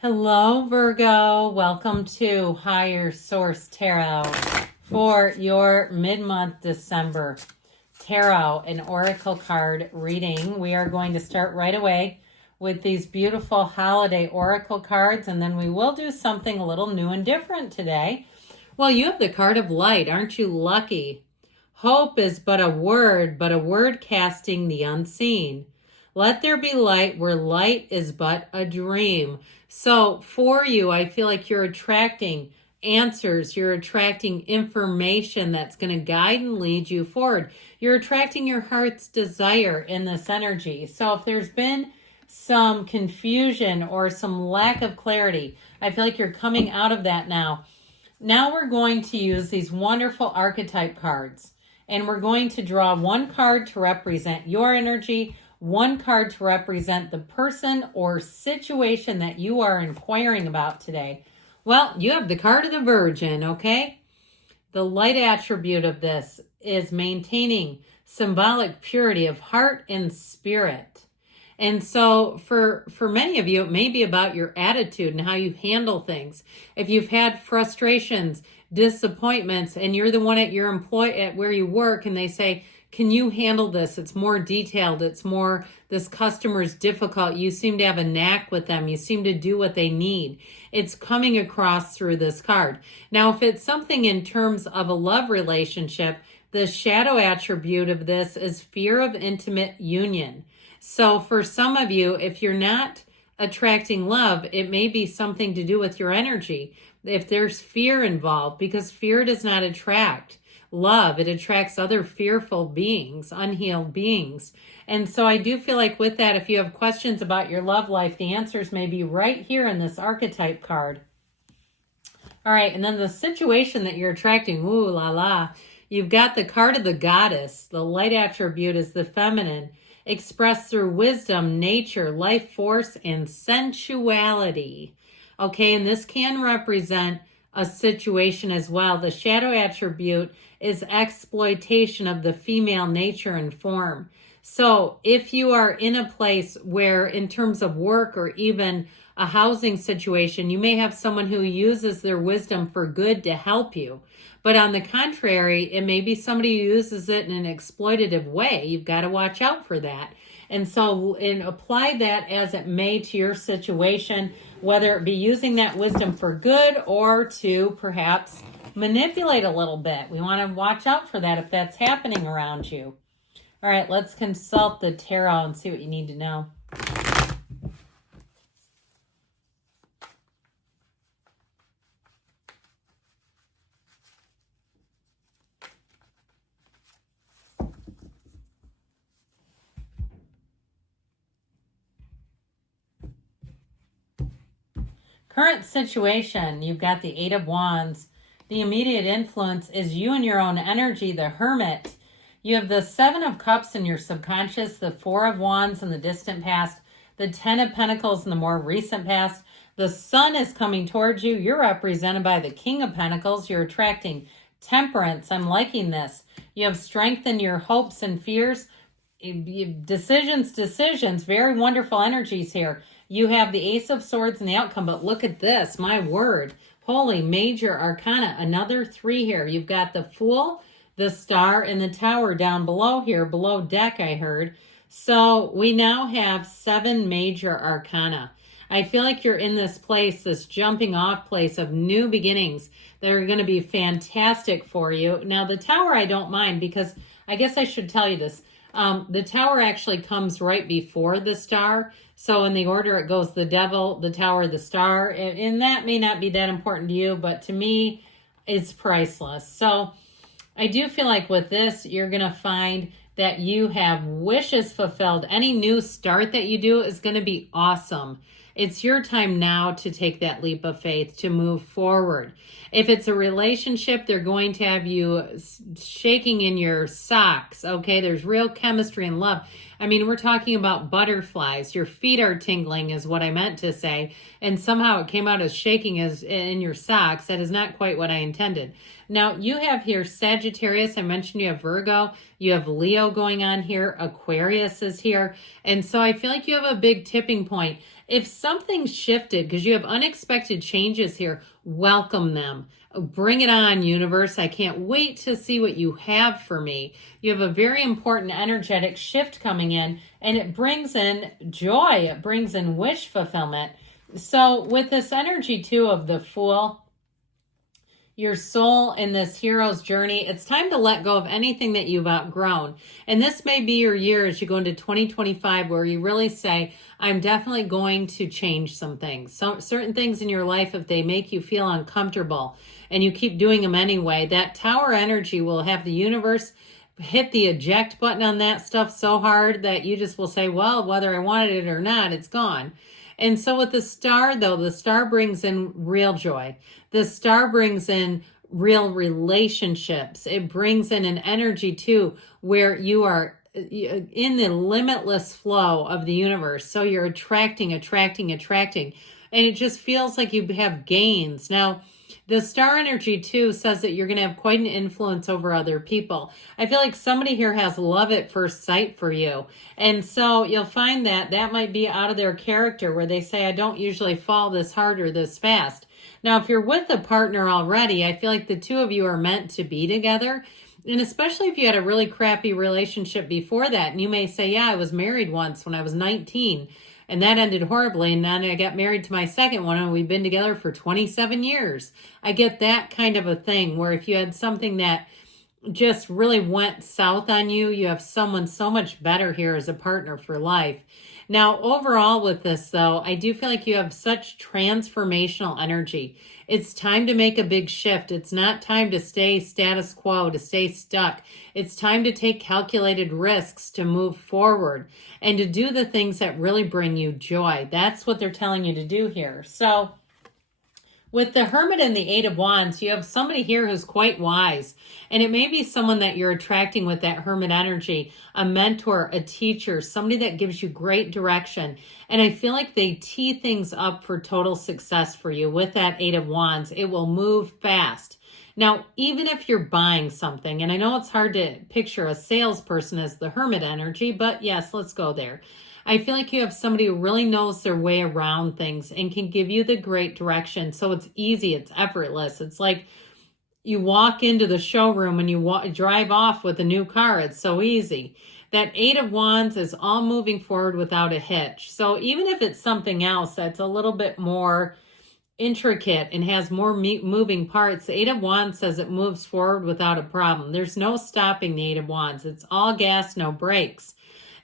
Hello, Virgo. Welcome to Higher Source Tarot for your mid-month December tarot and oracle card reading. We are going to start right away with these beautiful holiday oracle cards, and then we will do something a little new and different today. Well, you have the card of light. Aren't you lucky? Hope is but a word casting the unseen. Let there be light where light is but a dream. So for you, I feel like you're attracting answers. You're attracting information that's going to guide and lead you forward. You're attracting your heart's desire in this energy. So if there's been some confusion or some lack of clarity, I feel like you're coming out of that now. Now we're going to use these wonderful archetype cards. And we're going to draw one card to represent your energy, one card to represent the person or situation that you are inquiring about today. Well, you have the card of the Virgin, okay? The light attribute of this is maintaining symbolic purity of heart and spirit. And so for many of you, it may be about your attitude and how you handle things. If you've had frustrations, disappointments, and you're the one at your at where you work, and they say, can you handle this? It's more detailed. It's more, this customer's difficult. You seem to have a knack with them. You seem to do what they need. It's coming across through this card. Now, if it's something in terms of a love relationship, the shadow attribute of this is fear of intimate union. So for some of you, if you're not attracting love, it may be something to do with your energy. If there's fear involved, because fear does not attract love, it attracts other fearful beings, unhealed beings. And so I do feel like with that, if you have questions about your love life, the answers may be right here in this archetype card. All right, and then the situation that you're attracting, ooh la la, you've got the card of the goddess. The light attribute is the feminine, expressed through wisdom, nature, life force, and sensuality. Okay, and this can represent a situation as well. The shadow attribute is exploitation of the female nature and form. So if you are in a place where in terms of work or even a housing situation, you may have someone who uses their wisdom for good to help you. But on the contrary, it may be somebody who uses it in an exploitative way. You've got to watch out for that. And so apply that as it may to your situation, whether it be using that wisdom for good or to perhaps manipulate a little bit. We want to watch out for that if that's happening around you. All right, let's consult the tarot and see what you need to know. Current situation, you've got the Eight of Wands. The immediate influence is you and your own energy, the Hermit. You have the Seven of Cups in your subconscious, the Four of Wands in the distant past, the Ten of Pentacles in the more recent past. The Sun is coming towards you. You're represented by the King of Pentacles. You're attracting temperance. I'm liking this. You have strength in your hopes and fears. Decisions. Very wonderful energies here. You have the Ace of Swords and the outcome, but look at this, my word. Holy major arcana, another 3 here. You've got the Fool, the Star, and the Tower down below here, below deck, I heard. So we now have 7 major arcana. I feel like you're in this place, this jumping off place of new beginnings that are going to be fantastic for you. Now, the Tower I don't mind because I guess I should tell you this. The Tower actually comes right before the Star. So in the order it goes the Devil, the Tower, the Star. And that may not be that important to you, but to me, it's priceless. So I do feel like with this, you're going to find that you have wishes fulfilled. Any new start that you do is going to be awesome. It's your time now to take that leap of faith, to move forward. If it's a relationship, they're going to have you shaking in your socks, okay? There's real chemistry and love. I mean, we're talking about butterflies. Your feet are tingling is what I meant to say. And somehow it came out as shaking as in your socks. That is not quite what I intended. Now you have here Sagittarius. I mentioned you have Virgo. You have Leo going on here. Aquarius is here. And so I feel like you have a big tipping point. If something shifted, because you have unexpected changes here, welcome them. Bring it on, universe. I can't wait to see what you have for me. You have a very important energetic shift coming in, and it brings in joy. It brings in wish fulfillment. So with this energy too of the Fool, your soul in this hero's journey, it's time to let go of anything that you've outgrown. And this may be your year as you go into 2025 where you really say, I'm definitely going to change some things. Some certain things in your life, if they make you feel uncomfortable and you keep doing them anyway, that Tower energy will have the universe hit the eject button on that stuff so hard that you just will say, well, whether I wanted it or not, it's gone. And so with the Star, though, the Star brings in real joy. The Star brings in real relationships. It brings in an energy, too, where you are in the limitless flow of the universe. So you're attracting. And it just feels like you have gains. Now, the Star energy, too, says that you're going to have quite an influence over other people. I feel like somebody here has love at first sight for you. And so you'll find that that might be out of their character where they say, I don't usually fall this hard or this fast. Now, if you're with a partner already, I feel like the two of you are meant to be together. And especially if you had a really crappy relationship before that. And you may say, yeah, I was married once when I was 19. And that ended horribly. And then I got married to my second one and we've been together for 27 years. I get that kind of a thing where if you had something that just really went south on you, you have someone so much better here as a partner for life. Now, overall with this, though, I do feel like you have such transformational energy. It's time to make a big shift. It's not time to stay status quo, to stay stuck. It's time to take calculated risks, to move forward, and to do the things that really bring you joy. That's what they're telling you to do here. So with the Hermit and the Eight of Wands, you have somebody here who's quite wise. And it may be someone that you're attracting with that Hermit energy, a mentor, a teacher, somebody that gives you great direction. And I feel like they tee things up for total success for you. With that Eight of Wands, it will move fast. Now, even if you're buying something, and I know it's hard to picture a salesperson as the Hermit energy, but yes, let's go there. I feel like you have somebody who really knows their way around things and can give you the great direction. So it's easy. It's effortless. It's like you walk into the showroom and you drive off with a new car. It's so easy. That Eight of Wands is all moving forward without a hitch. So even if it's something else that's a little bit more intricate and has more moving parts, the Eight of Wands says it moves forward without a problem. There's no stopping the Eight of Wands. It's all gas, no brakes.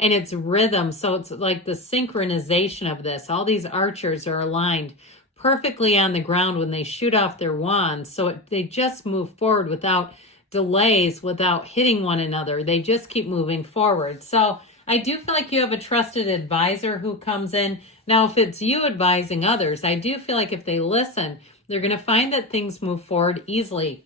And it's rhythm. So it's like the synchronization of this. All these archers are aligned perfectly on the ground when they shoot off their wands. So they just move forward without delays, without hitting one another. They just keep moving forward. So I do feel like you have a trusted advisor who comes in. Now, if it's you advising others, I do feel like if they listen, they're going to find that things move forward easily.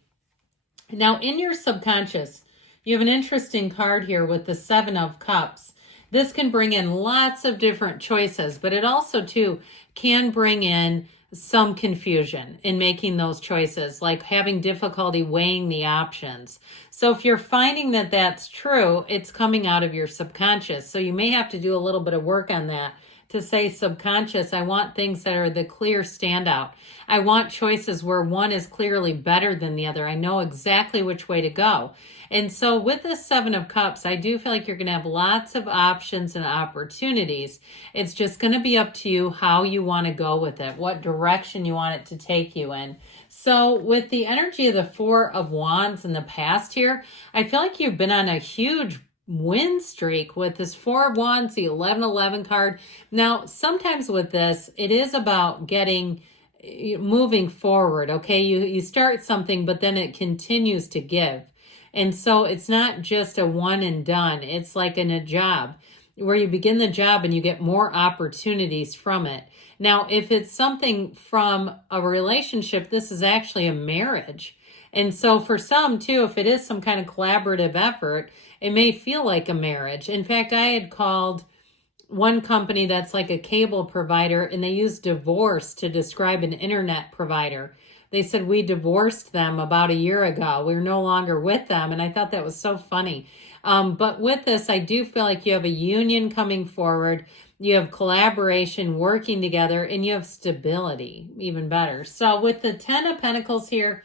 Now, in your subconscious, you have an interesting card here with the Seven of Cups. This can bring in lots of different choices, but it also, too, can bring in some confusion in making those choices, like having difficulty weighing the options. So if you're finding that that's true, it's coming out of your subconscious. So you may have to do a little bit of work on that to say, subconscious, I want things that are the clear standout. I want choices where one is clearly better than the other. I know exactly which way to go. And so with the Seven of Cups, I do feel like you're going to have lots of options and opportunities. It's just going to be up to you how you want to go with it, what direction you want it to take you in. So with the energy of the Four of Wands in the past here, I feel like you've been on a huge win streak with this Four of Wands, the 1111 card. Now, sometimes with this, it is about moving forward, okay? You start something, but then it continues to give. And so it's not just a one and done. It's like in a job where you begin the job and you get more opportunities from it. Now, if it's something from a relationship, this is actually a marriage. And so for some too, if it is some kind of collaborative effort, it may feel like a marriage. In fact, I had called one company that's like a cable provider, and they use divorce to describe an internet provider. They said, we divorced them about a year ago. We're no longer with them. And I thought that was so funny. But with this, I do feel like you have a union coming forward. You have collaboration, working together, and you have stability, even better. So with the 10 of Pentacles here,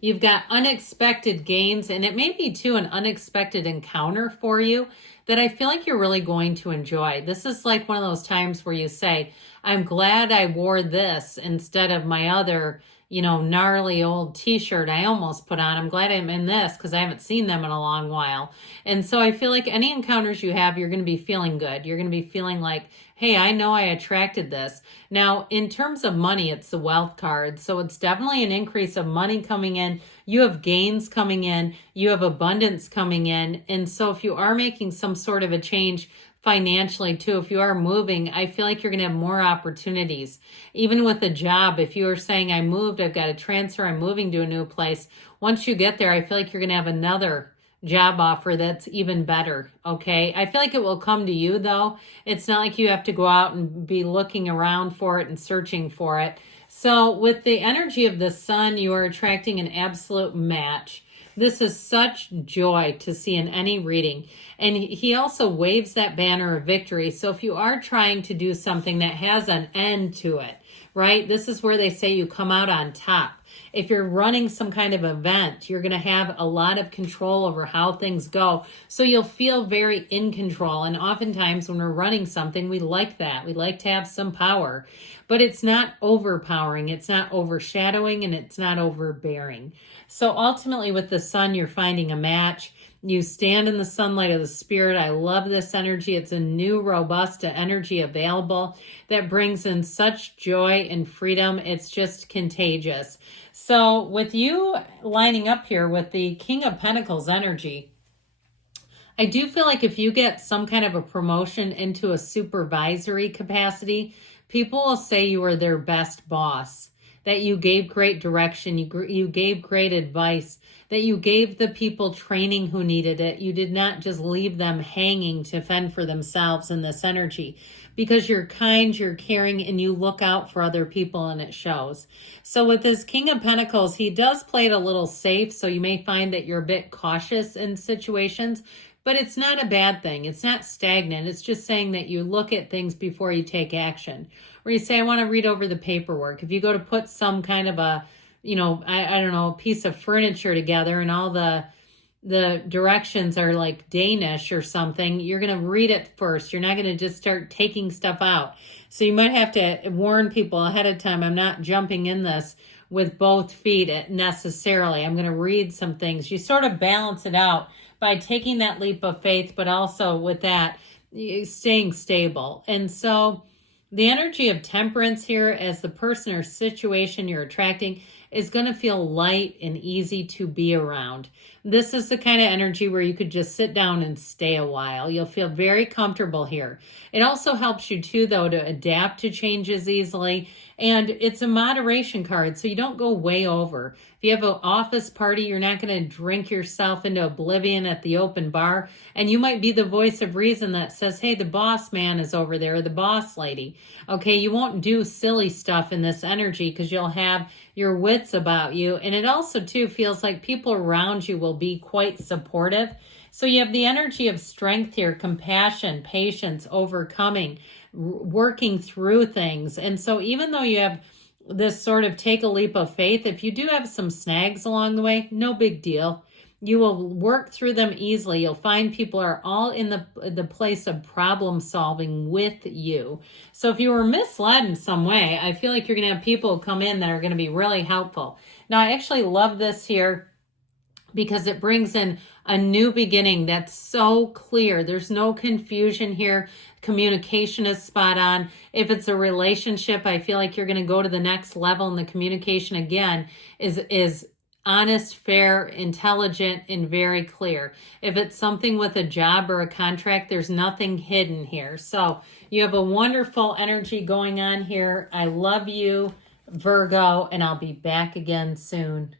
you've got unexpected gains, and it may be too an unexpected encounter for you that I feel like you're really going to enjoy. This is like one of those times where you say, I'm glad I wore this instead of my other, gnarly old t-shirt I almost put on. I'm glad I'm in this because I haven't seen them in a long while. And so I feel like any encounters you have, you're going to be feeling good. You're going to be feeling like, hey, I know I attracted this. Now, in terms of money, it's the wealth card. So it's definitely an increase of money coming in. You have gains coming in. You have abundance coming in. And so if you are making some sort of a change financially too, if you are moving, I feel like you're going to have more opportunities. Even with a job, if you are saying, I moved, I've got a transfer, I'm moving to a new place. Once you get there, I feel like you're going to have another job offer that's even better. Okay. I feel like it will come to you though. It's not like you have to go out and be looking around for it and searching for it. So with the energy of the sun, you are attracting an absolute match. This is such joy to see in any reading. And he also waves that banner of victory. So if you are trying to do something that has an end to it, right? This is where they say you come out on top. If you're running some kind of event, you're going to have a lot of control over how things go. So you'll feel very in control. And oftentimes when we're running something, we like that. We like to have some power. But it's not overpowering. It's not overshadowing, and it's not overbearing. So ultimately with the sun, you're finding a match. You stand in the sunlight of the spirit. I love this energy. It's a new, robust energy available that brings in such joy and freedom. It's just contagious. So with you lining up here with the King of Pentacles energy, I do feel like if you get some kind of a promotion into a supervisory capacity, people will say you are their best boss, that you gave great direction, you gave great advice, that you gave the people training who needed it. You did not just leave them hanging to fend for themselves in this energy, because you're kind, you're caring, and you look out for other people, and it shows. So with this King of Pentacles, he does play it a little safe, so you may find that you're a bit cautious in situations, but it's not a bad thing. It's not stagnant. It's just saying that you look at things before you take action. Or you say, I want to read over the paperwork. If you go to put some kind of a, I don't know, a piece of furniture together, and all the directions are like Danish or something, you're going to read it first. You're not going to just start taking stuff out. So you might have to warn people ahead of time. I'm not jumping in this with both feet necessarily. I'm going to read some things. You sort of balance it out by taking that leap of faith, but also with that, staying stable. And so the energy of temperance here, as the person or situation you're attracting, is going to feel light and easy to be around. This is the kind of energy where you could just sit down and stay a while. You'll feel very comfortable here. It also helps you too, though, to adapt to changes easily. And it's a moderation card, so you don't go way over. If you have an office party, you're not going to drink yourself into oblivion at the open bar. And you might be the voice of reason that says, hey, the boss man is over there, or the boss lady. Okay, you won't do silly stuff in this energy because you'll have your wits about you. And it also too feels like people around you will be quite supportive. So you have the energy of strength here, compassion, patience, overcoming, working through things. And so even though you have this sort of take a leap of faith, if you do have some snags along the way, no big deal. You will work through them easily. You'll find people are all in the place of problem solving with you. So if you were misled in some way, I feel like you're going to have people come in that are going to be really helpful. Now, I actually love this here because it brings in a new beginning that's so clear. There's no confusion here. Communication is spot on. If it's a relationship, I feel like you're going to go to the next level, and the communication again is honest, fair, intelligent, and very clear. If it's something with a job or a contract, there's nothing hidden here. So you have a wonderful energy going on here. I love you, Virgo, and I'll be back again soon.